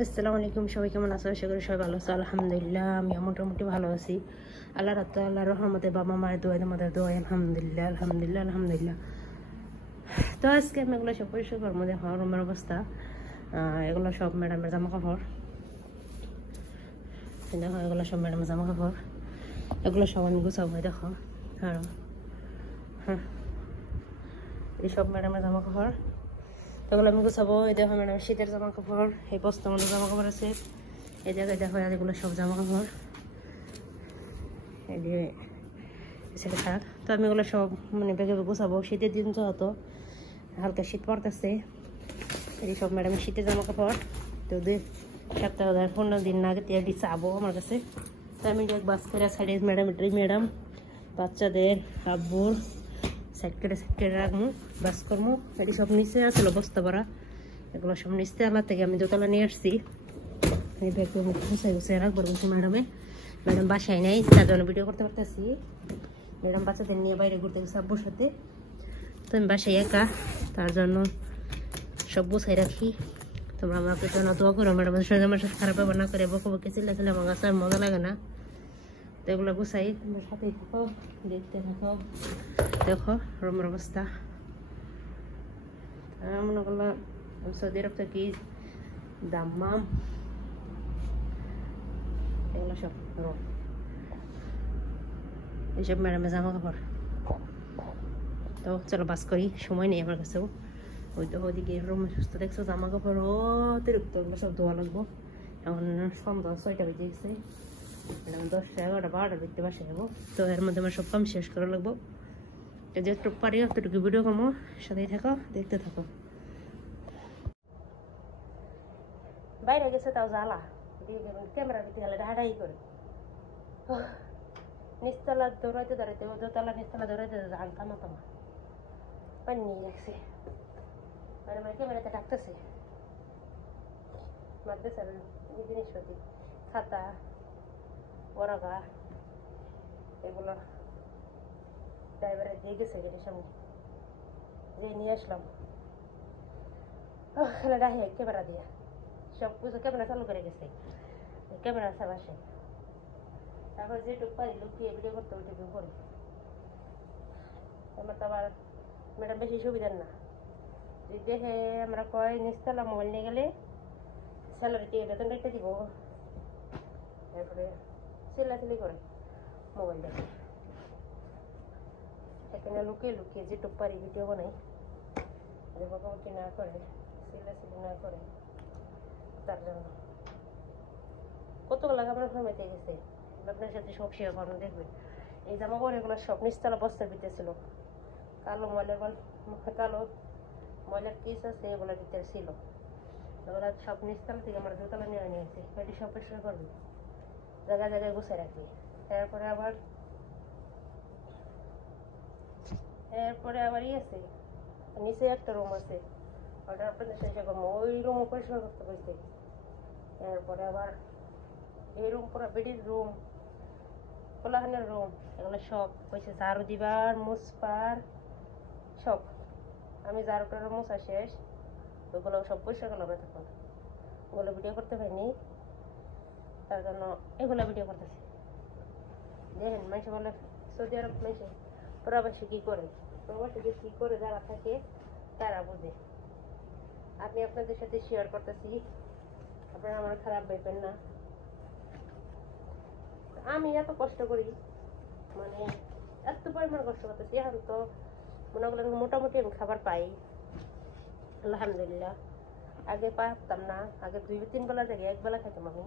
আসসালামু আলাইকুম, সবাই কেমন আছো? আশা করি সবাই ভালো আছো। আলহামদুলিল্লাহ আমিও মোটামুটি ভালো আছি। আল্লাহর রহমতে, বাবা মায়ের দোয়া, তোমাদের দোয়া, আলহামদুলিল্লাহ আলহামদুলিল্লাহ আলহামদুলিল্লাহ। তো আজকে আমি এগুলো সব পরিষ্কার করবো। দেখো রুমের অবস্থা, এগুলো সব ম্যাডামের জামা কাপড়। দেখো এগুলো সব ম্যাডামের জামা কাপড়, এগুলো সব আমি গুছাবো। দেখো হ্যাঁ হ্যাঁ, এই সব ম্যাডামের জামা কাপড়, এগুলো আমি গুছাবো। এই দেখো ম্যাডামের শীতের জামা কাপড়, এই বস্তার মধ্যে জামা কাপড় আছে। এই জায়গায় দেখো এগুলো সব জামা কাপড়, এই যে সেটা থাক। তো আমি এগুলো সব মানে ব্যাগে গুছাবো। শীতের দিন তো হতো, হালকা শীত পড়তেছে। এই সব ম্যাডামের শীতের জামা কাপড়। তো 2 সপ্তাহ 15 দিন আগে দিয়ে চাবো আমার কাছে। তো আমি এক বাস করে সাইডে ম্যাডাম বাচ্চাদের আব্বুর সাইড করে রাখবো, বাস করবো। এটি সব নিচে আসলো বস্তা ভরা, এগুলো সব নিচে আমার থেকে আমি দোতলা নিয়ে আসছি। এই ব্যাগগুলো গুছাই রাখবো বলছি ম্যাডাম বাসায় নেই, তার জন্য ভিডিও করতে পারতেছি। ম্যাডাম বাচ্চাদের নিয়ে বাইরে ঘুরতে গেছে আব্বুর সাথে, তো আমি বাসায় একা, তার জন্য সব গুছাই রাখি। তোমরা আমার জন্য দোয়া করো, ম্যাডামের সঙ্গে আমার সাথে খারাপ ব্যবহার না করে, বকে চিল্লা আমার কাছে আর মজা লাগে না। তো এগুলো গুছাই, তোমরা সাথেই থাকো, দেখতে থাকো। দেখো রুমের অবস্থা, মনে করলাম সৌদি আরব থেকে দাম্মাম, এগুলো সব রুম। এইসব ম্যাডামের জামা কাপড়। তো চলো বাস করি, সময় নেই আমার কাছেও। ওই তো ওইদিকে রুম সুস্থ দেখছো, জামা কাপড় অতিরিক্ত, ওগুলো সব ধোয়া লাগবো। এখন সন্ধ্যা 6টা বেজে গেছে, ম্যাডাম 10টা 11টা 12টার ভিতরে বাসে যাবো। তো এর মধ্যে আমার সব কাম শেষ করা লাগবো। তো যেটুকু পারি অতটুকু ভিডিও করবো, সাথেই থাকো, দেখতে থাকো। বাইরে গেছে তাও জ্বালা, ক্যামেরার ভিতরে গেলে হাঁটাই করে নিচতলা দৌড়াইতে দোতলা নিচতলা দৌড়াইতে আনতাম তোমার পানি নিয়ে রাখছে। মানে মানে ক্যামেরাতে ডাকতেছে, মাদ্রাসার জিনিসপাতি, খাতা বরাগা, এগুলো ড্রাইভারে দিয়ে গেছে গেটের সামনে, যে নিয়ে আসলাম। খেলা ডাহে ক্যামেরা দিয়া সব কিছু ক্যামেরা চালু করে গেছে, ক্যামেরা আছে বাসে। তারপর যেটুকু পারি লুকিয়ে ভিডিও করতে ওইটুকু করি। আমার তো আবার ম্যাডাম বেশি সুবিধার না, যদি দেখে আমরা কয় নিচতলা মোবাইল নিয়ে গেলে স্যালারিতে বেতন রেখে দিব, তারপরে চিল্লাচিল্লি করে মোবাইল দেখে। এখানে লুকিয়ে লুকিয়ে যেটুকু পারি ভিডিও বানাই, যে বকাবকি না করে, চিল্লাচিল্লি না করে, তার জন্য কতগুলো আমার ফর্মেতে গেছে। আপনার সাথে সব শেয়ার করানো দেখবেন। এই জামা কাপড় এগুলো সব নিচতলা বস্তার ভিতরে ছিল, কালো ময়লার কিস আছে, এগুলোর ভিতরে ছিল। ওরা সব নিচতলা থেকে আমার দোতলা নিয়ে নিয়েছে। এটি সব পরিষ্কার করবি, জায়গায় জায়গায় গুছিয়ে রাখবি। এরপরে আবার আছে নিচে একটা রুম আছে, ওটা আপনাদের শেষে করবো। ওই রুমও পরিষ্কার করতে হয়েছে। এরপরে আবার এই রুম পুরো বেডির রুম, কোলাহানের রুম, এগুলো সব হয়েছে ঝাড়ু দিবার মুছবার সব। আমি ঝাড়ুটার মোছা শেষ, ওইগুলো সব পরিষ্কার করলাম। তখন ওগুলো ভিডিও করতে পারিনি, তার জন্য এগুলো ভিডিও করতেছি। দেখেন মানুষে বলে সৌদি আরব মানুষে প্রবাসী কী করে, প্রবাসীকে কী করে যারা থাকে তারা বোঝে। আমি আপনাদের সাথে শেয়ার করতেছি, আপনারা আমার খারাপ ভাববেন না। আমি এত কষ্ট করি, মানে এত পরিমাণ কষ্ট করতেছি। এখন তো মনে করেন মোটামুটি আমি খাবার পাই, আলহামদুলিল্লাহ। আগে পারতাম না, আগে 2-3 বেলা জায়গায় 1 বেলা খাইতাম আমি।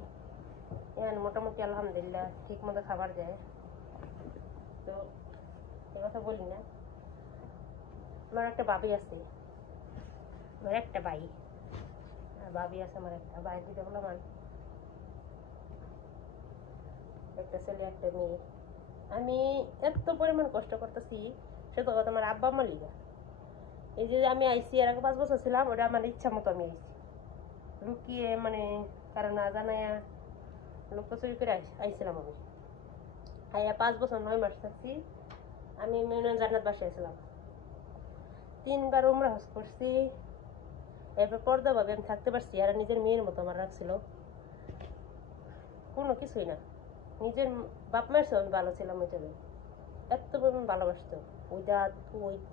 এখন মোটামুটি আলহামদুলিল্লাহ ঠিক মতো খাবার যায়। তো এ কথা বলি না, আমার একটা ভাবি আছে, আমার একটা ভাই আর ভাবি আছে। আমার একটা ভাই, 2টা হলো আমার, একটা ছেলে একটা মেয়ে। আমি এত পরিমাণ কষ্ট করতেছি, সে তো কথা আমার আব্বা আম্মা লিগা। এই যে আমি আইসি, এর আগে 5 বছর ছিলাম, ওটা আমার ইচ্ছা মতো আমি আইসি, লুকিয়ে মানে কারণ না জানাইয়া লুকোচুরি করে আইছিলাম আমি। আইয়া 5 বছর 9 মাস থাকছি। আমি জান্নাত বাসায় ছিলাম, 3 বার উমরা হজ করছি, এরপর পর্দা ভাবে আমি থাকতে পারছি, আর নিজের মেয়ের মতো আমার রাখছিল, কোনো কিছুই না। নিজের বাপ মায়ের সঙ্গে আমি ভালো ছিলাম ওই জন্য, এত পরিমাণ ভালোবাসতো। উইদাত উইথ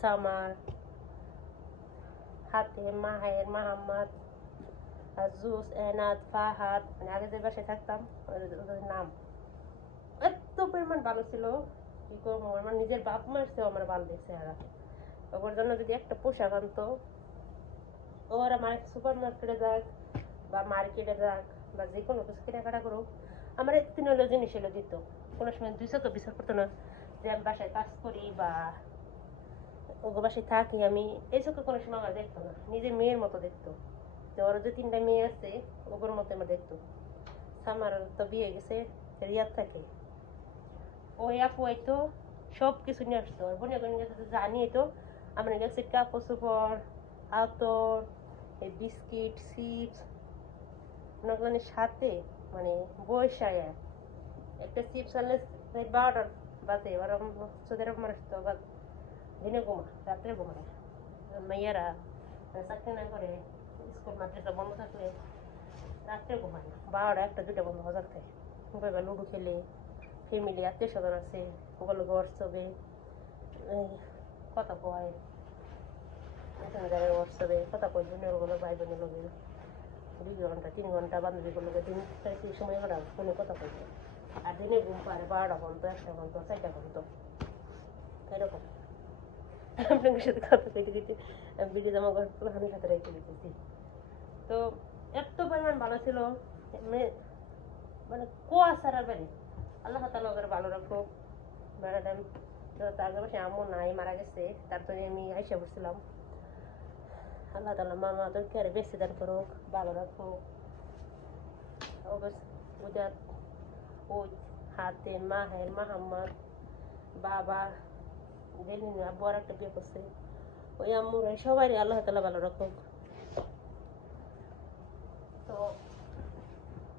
সামার, হাতে মাহের, মাহাম্মদ, জুস, এনাদ, ফাহাদ, মানে আগে যে বাসায় থাকতাম ওদের নাম, এত পরিমাণ ভালো ছিল। কি করবো, আমার নিজের বাপ মায়ের চেয়েও আমার ভালো দেখছে এরা। ওর জন্য যদি একটা পোশাক আনতো, ওরা সুপার মার্কেটে যাক বা মার্কেটে যাক বা যে কোনো কিছু কেনাকাটা করুক, আমার একটু হলেও জিনিস এলো দিত। কোনো সময় 200 তো বিচার করতো না যে আমি বাসায় কাজ করি বা ওগো বাসায় থাকি, আমি এই চোখে কোনো সময় আমার দেখতো না, নিজের মেয়ের মতো দেখতো। যে ওরা যে 3টা মেয়ে আছে ওগুলোর মতো আমার দেখতো। সামার তো বিয়ে গেছে, রিয়াদ থাকে, ওই আপু হয়তো সব কিছু নিয়ে আসতো, আর বোনের নিয়ে গেছে জানিয়ে তো আমরা গেছে কাপড় চোপড়, আতর, এই বিস্কিট, চিপস, ওনার সাথে মানে বৈশায় একটা চিপস আনলে 12টা বাজে, ওরা চোদের আসতো, দিনে ঘুমা, রাত্রে ঘুমায়। মেয়েরা চাকরি না করে, স্কুল মাদ্রাসা বন্ধ থাকলে রাত্রে ঘুমায় না, 12টা 1টা 2টা বন্ধ হয়ে থাকে। লুডো খেলে, ফ্যামিলি আত্মীয় স্বজন আছে ওগুলো হোয়াটসঅ্যাপে কথা কয়, মেসেঞ্জারের হোয়াটসঅ্যাপে কথা কয়, বোনের ওগুলো ভাই বোনের লোক 2 ঘন্টা 3 ঘন্টা বান্ধবীগুলোকে দিন সেই সময় ওরা ফোনে কথা কইছে। আর দিনে ঘুম পারে 12টা ঘন্টা, 1টা ঘন্টা, 4টা ঘন্টা, এরকম। আপনাদের সাথে কথা কইতে কইতে ভিডিও জমা করে আমি সাথে রেখে দিতেছি। তো এত পরিমাণ ভালো ছিল, মানে কোয়া সারা বাড়ি। আল্লাহ তাআলা ওদের ভালো রাখো। ম্যাডাম তার পাশে আম্মু নাই, মারা গেছে, তারপরে আমি আইসা বসছিলাম। আল্লাহ তাআলা মামা ওদেরকে আর বেশি দান করুক, ভালো রাখো। ওদের ওই হাতে মাহের, মাহাম্মদ, বাবা জেলিন আব্বু আর একটা বিয়ে করছে, ওই আম্মুর সবাই আল্লাহ তাআলা ভালো রাখুক। তো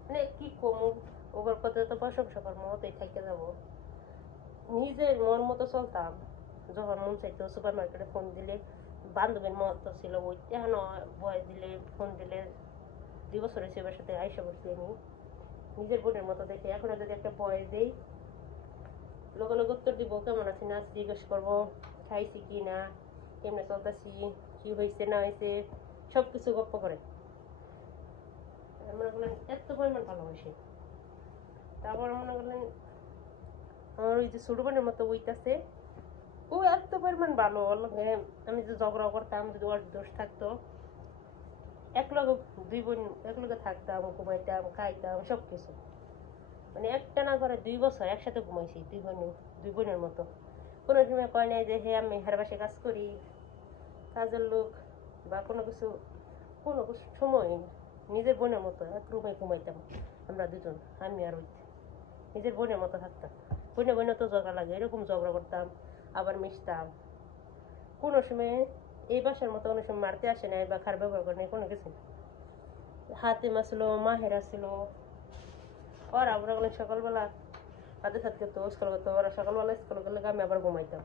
মানে কি কমু, ওগুলোর কথা তো প্রশংসা করবো, মতোই থেকে যাবো। নিজের মন মতো চলতাম, যখন মন চাইতো সুপার মার্কেটে ফোন দিলে, বান্ধবীর মতো ছিল ওই, এখনো বয়স দিলে ফোন দিলে 2 বছর হয়েছে এবার সাথে আইসা বলছি আমি, নিজের বোনের মতো দেখে। এখনো যদি একটা বয়স দেই, লোকে লোক উত্তর দিব, কেমন আছি না জিজ্ঞেস করবো, খাইছি কি না, কেমনে চলতেছি, কি হয়েছে না হয়েছে, সবকিছু গপ্প করে। মনে করলেন এত পরিমাণ ভালোবাসি। তারপর মনে করলেন আমার ওই যে ছোট বোনের মতো ওইটাছে, ও এত পরিমাণ ভালো। আমি যে ঝগড়া করতাম, যদি ওর দোষ থাকতো, একলগে 2 বোন একলগে থাকতাম, ঘুমাইতাম, খাইতাম, সবকিছু। মানে একটা না করে 2 বছর একসাথে ঘুমাইছি, 2 বোনের মতো। কোনো সময় কয় নাই যে হে আমি হের বাসায় কাজ করি, কাজের লোক বা কোনো কিছু সময় নিজের বোনের মতো এক রুমে ঘুমাইতাম আমরা দুজন, আমি আর ওই নিজের বোনের মতো থাকতাম। বোনে তো ঝগড়া লাগে, এরকম ঝগড়া করতাম, আবার মিশতাম। কোনো সময় এই বাসার মতো কোনো সময় মারতে আসে নাই বা খারাপ ব্যবহার করে নাই, কোনো কিছু। হাতে মাছিল, মাহেরা ছিল, ওরা গেলে সকালবেলা হাতে সাথে তো স্কুল করতো, ওরা সকালবেলা স্কুল গেলে আমি আবার ঘুমাইতাম।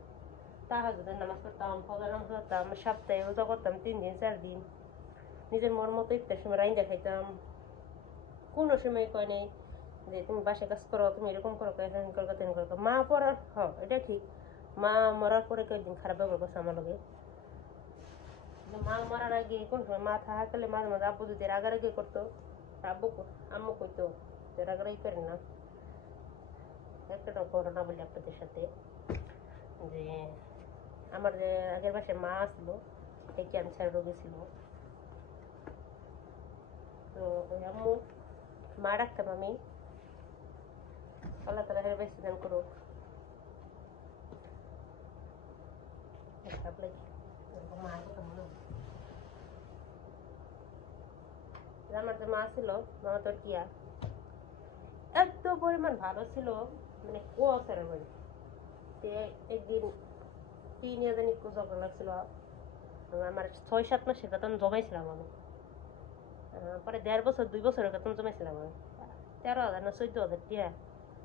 তাহাজ্জুদের নামাজ পড়তাম, ফজর নামাজ পড়তাম, সপ্তাহে রোজা করতাম 3 দিন 4 দিন, নিজের মন মতো ইফতার সময় রাইন্দা খাইতাম। কোনো সময় কয় নাই যে তুমি বাসায় কাজ করো, তুমি এরকম করো, এরকম করো, তেন করো। মা পড়ার এটা ঠিক, মা মরার পরে কয়েকদিন খারাপ ব্যবহার করছে আমার লগে। মা মরার আগে কোন সময় মা থাকলে মাঝে মাঝে আব্বু যদি রাগারাগি করতো, আম্মু কইতো যে রাগারাগি করেন না। একটা ঘটনা বলি আপনাদের সাথে, যে আমার যে আগের বাসায় মা আসলো, এই ক্যান্সার রোগী ছিল। তো ওই আম্মু মা ডাকতাম আমি, আল্লাহ তাআলা বেশি দান করুক। আমার যে মা ছিল, মামা তোর কিয়া এত পরিমাণ ভালো ছিল, মানে কুয়াশার বাড়ি। একদিন কি নিয়ে জানি ঝগড়া লাগছিল, আমার 6-7 মাসের বেতন জমাইছিলাম আমি, পরে 1.5 বছর 2 বছরের বেতন জমাইছিলাম আমি, 13,000 না 14,000 টিয়া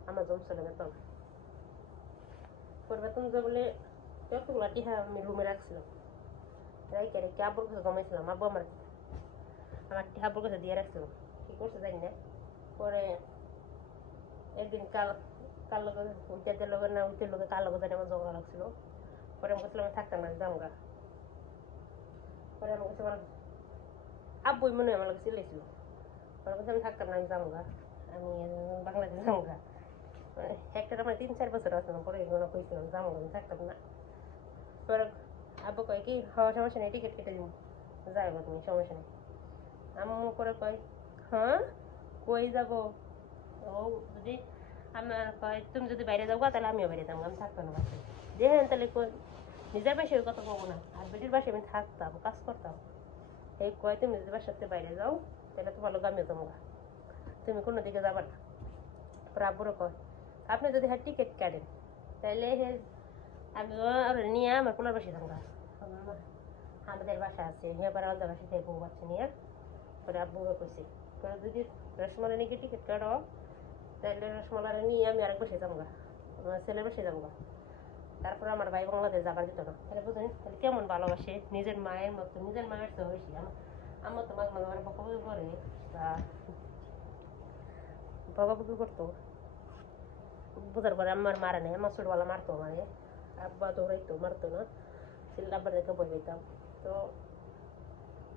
আমার জমছিল বেতন। পরে বেতন জমলে যতগুলা টিহা আমি রুমে রাখছিলাম, রাইকে রেখে আব্বুর কাছে জমাইছিলাম। আব্বু আমার আব্বুর কাছে দিয়ে রাখছিল, কি করছে জানি না। পরে একদিন কাল লোক উইটাদের লোকের না উইটের লোকে কাল লোক জানি আমার ঝগড়া লাগছিল। পরে আমি বলছিলাম আমি থাকতাম না, জামগা। পরে আমার কাছে আমার আব্বুই মনে হয় আমার কাছে চিল্লাইছিল। পরে বলছি আমি থাকতাম না, আমি জামগা, আমি বাংলাদেশ জামগা। একটা আমার 3-4 বছর আসলাম, পরে এগুলো কইছিলাম জামগা, আমি থাকতাম না। পরে আব্বু কয় কি হওয়া সমস্যা নেই, টিকিট কেটে দিব, যাইব তুমি, সমস্যা নেই। আম্মু করে কয় হ্যাঁ কই যাবো, ও যদি আমার কয় তুমি যদি বাইরে যাবো তাহলে আমিও বাইরে যাবো, আমি থাকতাম না বাসায়। যে হ্যাঁ তাহলে নিজের বাসায় ওই কথা বলবো না, আর বেটির বাসায় আমি থাকতাম, কাজ করতাম। এই কয় তুমি যদি বাসাতে বাইরে যাও তাহলে তোমার লোক আমিও যাবো, তুমি কোনো দিকে যাবা না। পরে আব্বুরও কয় আপনি যদি হ্যাঁ টিকিট কাটেন তাহলে আমি নিয়ে আমার পোলার বাসায় থাকা, আমাদের বাসা আছে এবার আলাদা বাসা থেকে বউ বাচ্চা নিয়ে। পরে আব্বুকে কইছি যদি রসমালাই নিয়ে টিকিট কাটো তাহলে রসমালাই নিয়ে আমি আরেক বাসায় যাবো, আমার ছেলের বাসায় যাবো। তারপর আমার ভাই বাংলাদেশ যাবার দিত না। তাহলে বুঝলেন তাহলে কেমন ভালোবাসে, নিজের মায়ের মতো, নিজের মায়ের তো বেশি। আমার তো মাঝে মাঝে আমার বকাবকি করে বা বকাবকি করতো, বোঝার পরে আমার মারা নেই, আমার ছোটবেলা মারতো আমারে, আব্বা দৌড়াইতো, মারতো না, ছেলে আব্বার দেখে বই দিতাম। তো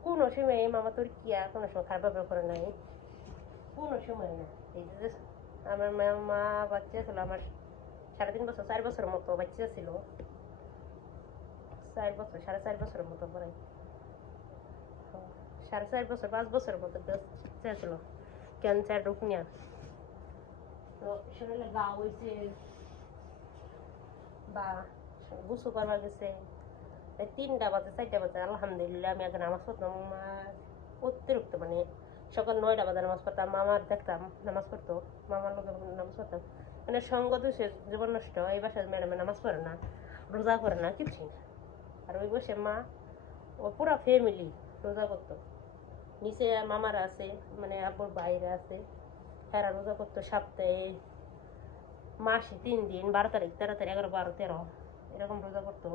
কোনো সময় মামা তোর কি আর কোনো সময় খারাপ ব্যবহার করে নাই, কোনো সময় না। এই যে আমার মা বাচ্চা ছিল, আমার 3.5 বছর 4 বছরের মতো বাচ্চা ছিল, 4 বছর 4.5 বছরের মতো, পরে 4.5 বছর 5 বছরের মতো বাচ্চা ছিল, ক্যান্সার রোগ নিয়ে। তো শরীরে গা হয়েছে বা গোসল করবার গেছে 3টা বাজে 4টা বাজে, আলহামদুলিল্লাহ আমি আগে নামাজ পড়তাম, অতিরিক্ত মানে সকাল 9টা বাজে নামাজ পড়তাম, মামার দেখতাম নামাজ পড়তো, মামার লোক নামাজ পড়তাম, মানে সঙ্গ দোষে জীবন নষ্ট। এই বাসায় ম্যাডামে নামাজ পড়ে না, রোজা করে না, কিছু না। আর ওই বসে মা ও পুরা ফ্যামিলি রোজা করতো, নিচে মামারা আছে মানে আব্বুর বাইরে আছে, এরা রোজা করতো সপ্তাহে মাসে 3 দিন, 12 তারিখ 13 তারিখ 11 12 13 এরকম রোজা করতো।